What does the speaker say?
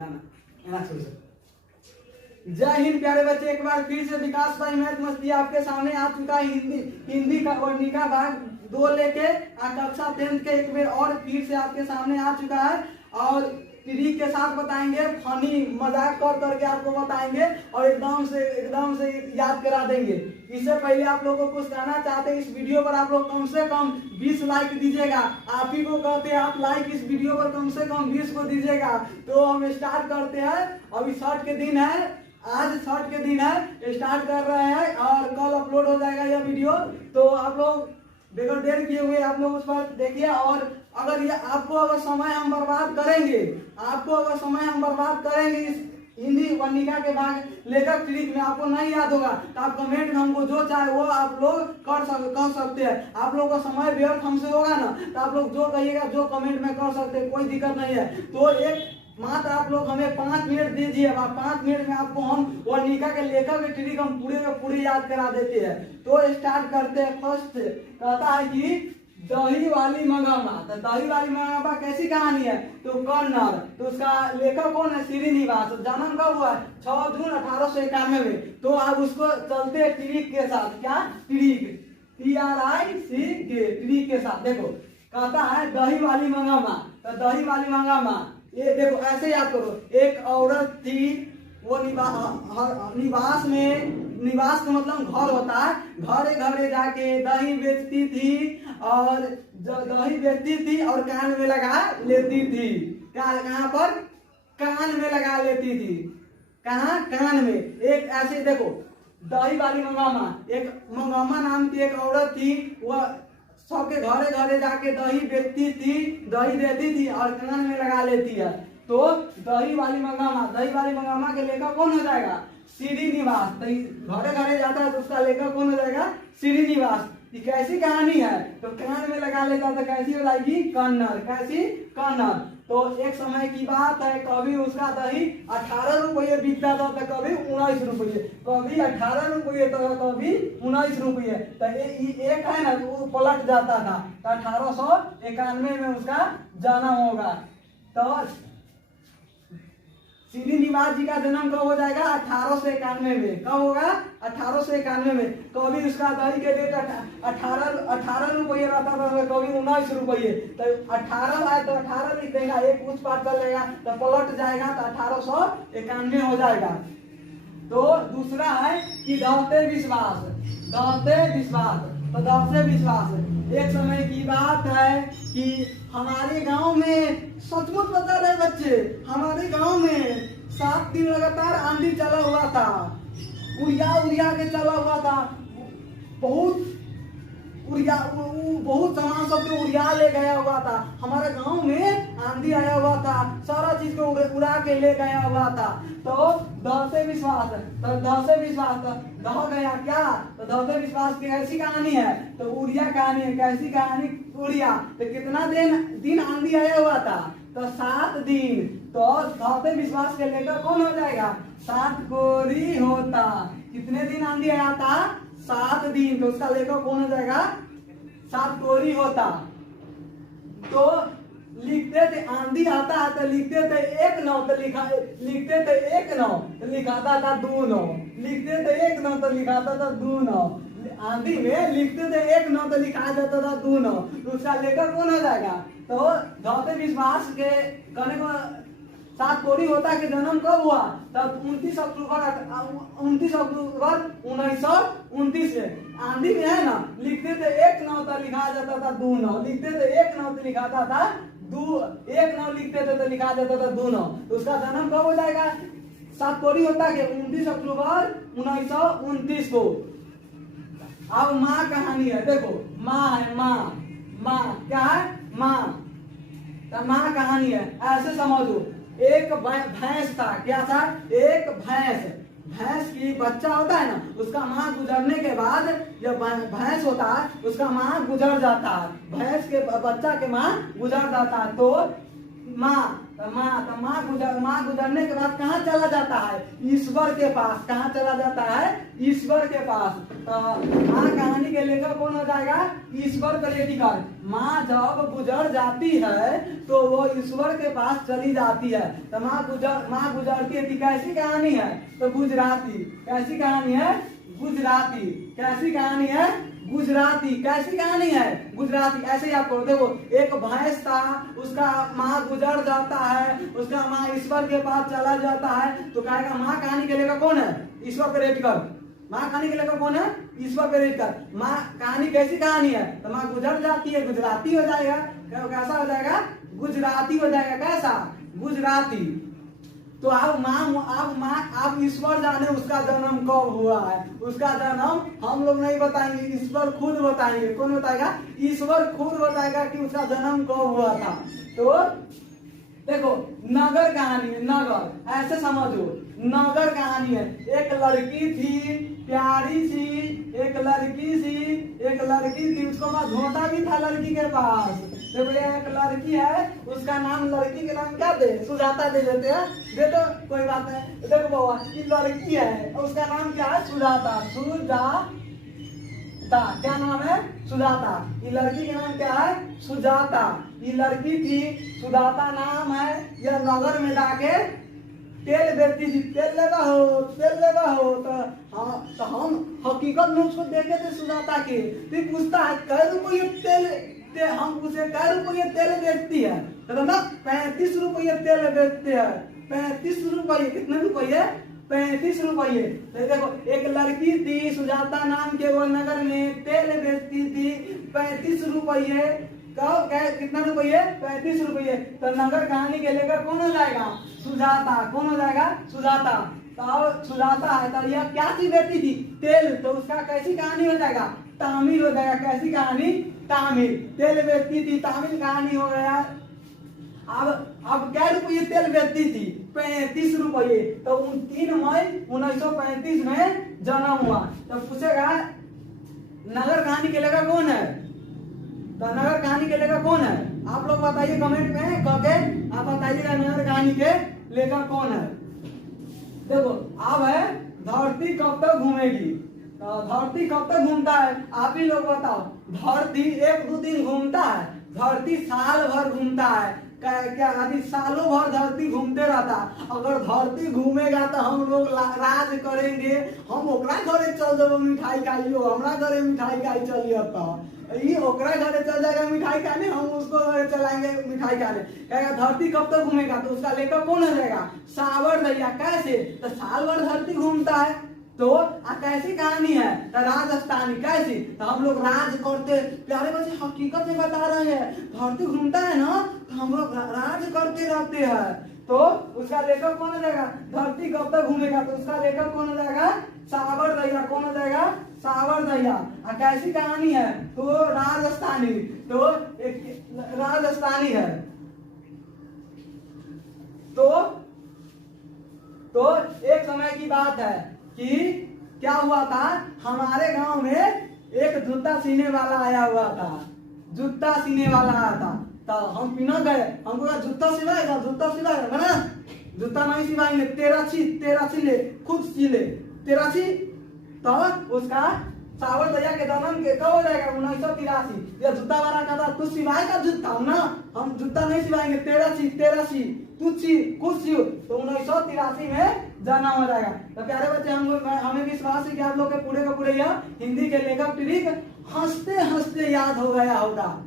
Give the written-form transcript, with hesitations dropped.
जय हिंद प्यारे बच्चे, एक बार फिर से विकास भाई मैथ मस्ती आपके सामने आ चुका है। हिंदी का वर्णिका भाग 2 लेके कक्षा 10 के एक बार और फिर से आपके सामने आ चुका है और ट्रिक के साथ बताएंगे, फनी मजाक कर करके आपको बताएंगे और एकदम से याद करा देंगे। इससे पहले आप लोगों को कुछ कहना चाहते हैं, इस वीडियो पर आप लोग कम से कम 20 लाइक दीजिएगा। आप ही को कहते हैं, आप लाइक इस वीडियो पर कम से कम 20 को दीजिएगा। तो हम स्टार्ट करते हैं। अभी छठ के दिन है, आज छठ के दिन है, स्टार्ट कर रहे हैं और कल अपलोड हो जाएगा यह वीडियो। तो आप लोग बगैर देर किए हुए आप लोग उस पर देखिए। और अगर ये अगर समय हम बर्बाद करेंगे, इस हिंदी वर्णिका के भाग लेखक ट्रिक में आपको नहीं याद होगा तो आप कमेंट में हमको जो चाहे वो आप लोग कर सकते हैं। आप लोगों का समय व्यर्थ हमसे होगा ना, तो आप लोग जो कहिएगा जो कमेंट में कर सकते हैं, कोई दिक्कत नहीं है। तो एक मात्र आप लोग हमें 5 मिनट दीजिए। 5 मिनट में आपको हम वर्णिका के लेखक के ट्रिक हम पूरे याद करा देते हैं। तो स्टार्ट करते हैं। फर्स्ट कहता है कि दही वाली मंगामा। तो दही वाली मंगामा कैसी कहानी है? तो कन्नड़। तो उसका लेखक कौन है? श्रीनिवास। जन्म कब हुआ? 6 जून 1891 में। तो आप उसको चलते हैं ट्रिक के साथ। क्या ट्रिक? TRIC ट्रिक के साथ। देखो कहता है दही वाली मंगामा। तो दही वाली मंगामा ये देखो ऐसे याद करो। एक औरत थी, वो निवास का मतलब घर होता है। घरे घरे जाके दही बेचती थी और दही बेचती थी और कान में लगा लेती थी। कहाँ पर? कान में लगा लेती थी। कहाँ? कान में। एक ऐसे देखो दही वाली मंगामा, एक मंगामा नाम की एक औरत थी। वह सबके घरे घरे जाके दही बेचती थी, दही देती थी और कान में लगा लेती है। तो दही वाली मंगामा के लेखक कौन हो जाएगा? श्रीनिवास। घरे घरे जाता है तो उसका लेखक कौन हो जाएगा? श्रीनिवास। ये कैसी कहानी है? तो कान में लगा लेता तो कैसी हो जाएगी? कन्नड़। कैसी? कन्नड़। तो एक समय की बात है, कभी उसका दही 18 रुपये बिकता था तो कभी 19 रुपये, कभी 18 रुपये तो कभी 19 रुपये। तो एक है ना, तो वो पलट जाता था। तो 1891 में उसका जन्म होगा। तो श्रीनिवास जी का जन्म कब हो जाएगा? 1891 में। कब होगा? 1891 में। कभी उसका दही के रेट 18 रुपये रहता था, कभी 19 रुपये। तो 18 आए तो 18 लिख देगा, एक कुछ पार कर लेगा तो पलट जाएगा तो 1891 हो जाएगा। तो दूसरा है कि दौड़ते विश्वास। एक समय की बात है कि हमारे गांव में, सचमुच बता रहे बच्चे, हमारे गांव में 7 दिन लगातार आंधी चला हुआ था। उड़िया के चला हुआ था। बहुत सामान सब जो उड़िया ले गया हुआ था। हमारे गांव में आंधी आया हुआ था, सारा चीज को उड़ा के ले गया हुआ था। तो दौड़ते विश्वास दह गया क्या? तो दौड़ते विश्वास की ऐसी कहानी है। तो उड़िया कहानी है। कैसी कहानी? उड़िया। तो कितना दिन आंधी आया हुआ था? तो 7 दिन। तो दौड़ते विश्वास के लेकर कौन हो जाएगा? 7 कोरी होता। कितने दिन आंधी आया था? 7 दिन। तो उसका लेखक कौन हो जाएगा? 7 कोरी होता। तो लिखते थे आंधी आता है तो लिखते थे 1 9 तो लिखते थे 1 9 तो लिखाता था 2 9। लिखते थे 1 9 तो लिखाता था 2 9। आंधी में लिखते थे 1 9 तो लिखा जाता था 2 9। तो उसका लेखक कौन हो जाएगा? तो दौड़ते विश्वास के कहने को 7 कोरी होता के जन्म कब हुआ? तब 29 अक्टूबर 1929 में। आंधी में है ना, लिखते थे 1 9 तो लिखा जाता था 2 9। लिखते थे 1 9 तो लिखाता था 1 9 लिखते थे तो लिखा जाता था 2 9। तो उसका जन्म कब हो जाएगा? 7 कोरी होता के 29 अक्टूबर 1929 को। अब माँ कहानी है। देखो माँ है, माँ क्या है? माँ। तो माँ कहानी है, ऐसे समझो। एक भैंस था। क्या था? एक भैंस की बच्चा होता है ना, उसका माँ गुजरने के बाद जब भैंस होता है उसका माँ गुजर जाता है। भैंस के बच्चा के माँ गुजर जाता है। तो माँ, तो माँ गुजरने के बाद कहाँ चला जाता है? ईश्वर के पास। कहाँ चला जाता है? ईश्वर के पास। तो माँ कहानी के लेखक कौन हो जाएगा? ईश्वर का लेखिकर। माँ जब गुजर जाती है तो वो ईश्वर के पास चली जाती है। तो माँ गुजरती है। कैसी कहानी है? तो गुजराती। कैसी कहानी है? गुजराती। कैसी कहानी है? गुजराती। कैसी कहानी है? गुजराती। ऐसे ही आपको देखो, एक भैंस था, उसका माँ गुजर जाता है, उसका माँ ईश्वर के पास चला जाता है। तो कहेगा माँ कहानी के लेखक कौन है? ईश्वर प्रेरितकर। माँ कहानी के लेखक कौन है? ईश्वर प्रेरितकर। माँ कहानी कैसी कहानी है? तो माँ गुजर जाती है, गुजराती हो जाएगा। कैसा हो जाएगा? गुजराती हो जाएगा। कैसा? गुजराती। तो आप ईश्वर जाने उसका जन्म कब हुआ है। उसका जन्म हम लोग नहीं बताएंगे, ईश्वर खुद बताएंगे। कौन बताएगा? ईश्वर खुद बताएगा कि उसका जन्म कब हुआ था। तो देखो, नगर कहानी है। नगर ऐसे समझो, नगर कहानी है। एक लड़की थी, प्यारी सी एक लड़की थी, उसको वहां झोंटा भी था लड़की के पास। तो भैया एक लड़की है, उसका नाम, लड़की के नाम क्या दे? सुजाता दे देते हैं। दे दो, कोई बात नहीं। देखो बाबा, ये लड़की है, उसका नाम क्या है? सुजाता। क्या नाम है? सुजाता। ये लड़की का नाम क्या है? सुजाता। ये लड़की थी, सुजाता नाम है। यह नगर में जाके तेल बेचती थी। तेल लेगा हो। तो हम हकीकत में उसको देखे थे सुजाता के। तो पूछता है कै रुपये तेल? हम पूछे कै रुपये तेल बेचती है? तो ना 35 रुपये तेल बेचते हैं। 35 रुपये। कितने रुपये? 35 रुपये। तो देखो, एक लड़की थी सुजाता नाम के, वो नगर में तेल बेचती थी 35 रुपये। कितना रुपये? 35 रुपये। तो नगर कहानी के लेकर कौन हो जाएगा? सुजाता। कौन हो जाएगा? सुजाता। तो सुजाता है, तो यह क्या चीज बेचती थी? तेल। तो उसका कैसी कहानी हो जाएगा? तामिल हो जाएगा। कैसी कहानी? तामिल। तेल बेचती थी, तामिल कहानी हो गया। अब क्या रुपये तेल बेचती थी? 35 रुपये। तो 3 मई 1935 में जन्म हुआ। तो पूछेगा नगर कहानी के लेखक कौन है? तो नगर कहानी के लेखक कौन है? आप लोग बताइए कमेंट में करके, आप बताइएगा नगर कहानी के लेखक कौन है। देखो, अब है धरती कब तक घूमेगी। तो धरती कब तक घूमता है? आप ही लोग बताओ। धरती 1-2 दिन घूमता है, धरती साल भर घूमता है। क्या अभी सालों भर धरती घूमते रहता। अगर धरती घूमेगा तो हम लोग राज करेंगे। हम ओकरा घरे चल जाओ मिठाई खाइयो, हमरा घरे मिठाई खाई चलिए। तो ये ओकरा घरे चल जाएगा मिठाई खाने, हम उसको घरे चलाएंगे मिठाई खाने। कहेगा धरती कब तक घूमेगा? तो उसका लेखक कौन हो जाएगा? सावरदैया। कैसे? तो साल भर धरती घूमता है। तो कैसी कहानी है? तो राजस्थानी। कैसी? तो हम लोग राज करते। प्यारे बच्चे, हकीकत में बता रहे हैं, धरती घूमता है ना, तो हम लोग राज करते रहते हैं। तो उसका लेखक कौन हो जाएगा? धरती कब तक घूमेगा? तो उसका लेखक कौन हो जाएगा? सावरदैया। कौन हो जाएगा? सावरदैया। कैसी कहानी है? तो राजस्थानी। तो एक राजस्थानी है। तो एक समय की बात है कि क्या हुआ था, हमारे गांव में एक जूता सीने वाला आया हुआ था। जूता सीने वाला आया था। तो हम पिना गए, हमको जूता सिलाएगा ना? जूता नहीं सिलाएंगे, तेरा सी ले, खुद सी ले, तेरा सी। तो उसका सावरदैया के जन्म के कब हो जाएगा? 1983। ये जूता वाला कहता तू सिलाएगा जूता ना, हम जूता नहीं सिलाएंगे, तेरा सी, खुद सी। तो 1983 में जाना हो जाएगा। तो प्यारे बच्चे, हमें विश्वास है कि आप लोग के पूरे का पूरे यह हिंदी के लेखक ट्रिक हंसते हंसते याद हो गया होगा।